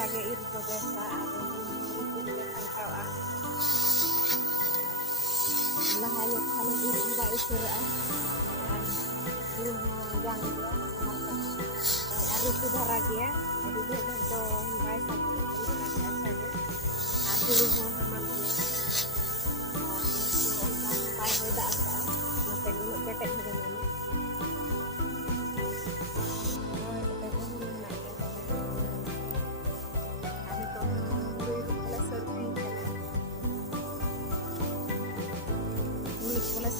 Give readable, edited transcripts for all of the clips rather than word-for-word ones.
lagi itu biasa ada itu dia tangkau lah hanya kalau ini iba Israel belum yang dia hari itu bahagia jadi dia untuk baik satu itu ada saja aku rumah teman dia untuk baik beda apa macam ini petek dengan ini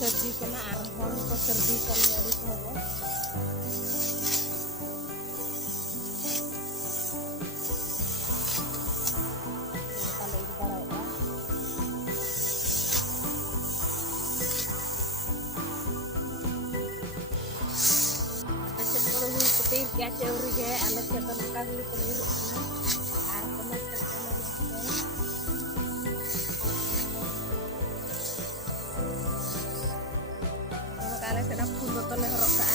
serdi kena arah ko serdi kan dari sana kalau itu barai macam kalau petir ya teori ya anak cetan kan lu peniru sana arah teman kalau sedang pun botol lerok ka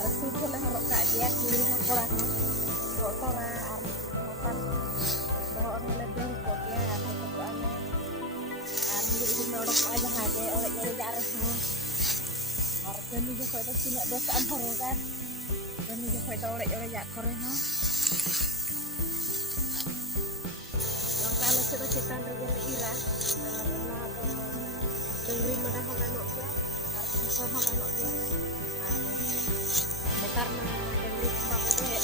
resu ko lerok ka dia kiri motor motor makan bawa lebih kok ya atau ana di norok aja hade oleh nyari arah harga ni je ko itu sini dosa ampar kan dan ni je ko itu oleh jak kore no yang kalau cerita dengan ira karena dari mana kan sama kalau dia karena dari bang itu ya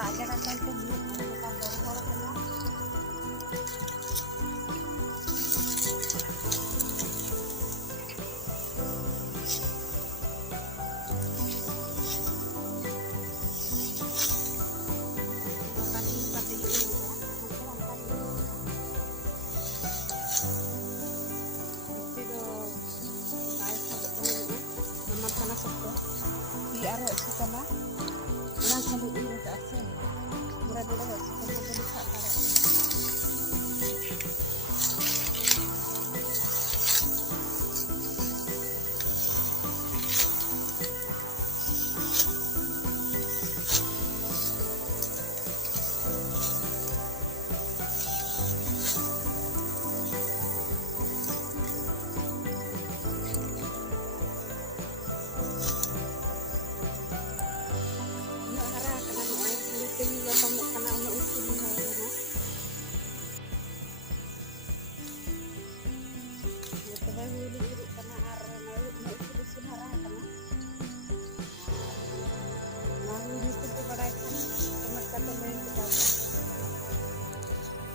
aja kan itu bukan dorong kena di arah sekolah orang kali ini tak sih berada di sekolah jadi tak ada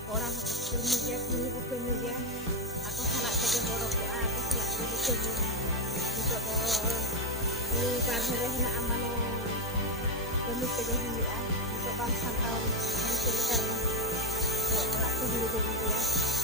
orang kemudian aku salah saja borok aku salah saja untuk luar hari amano demi kebahagiaan untuk bangsa tahun ini sekitar waktu dulu ya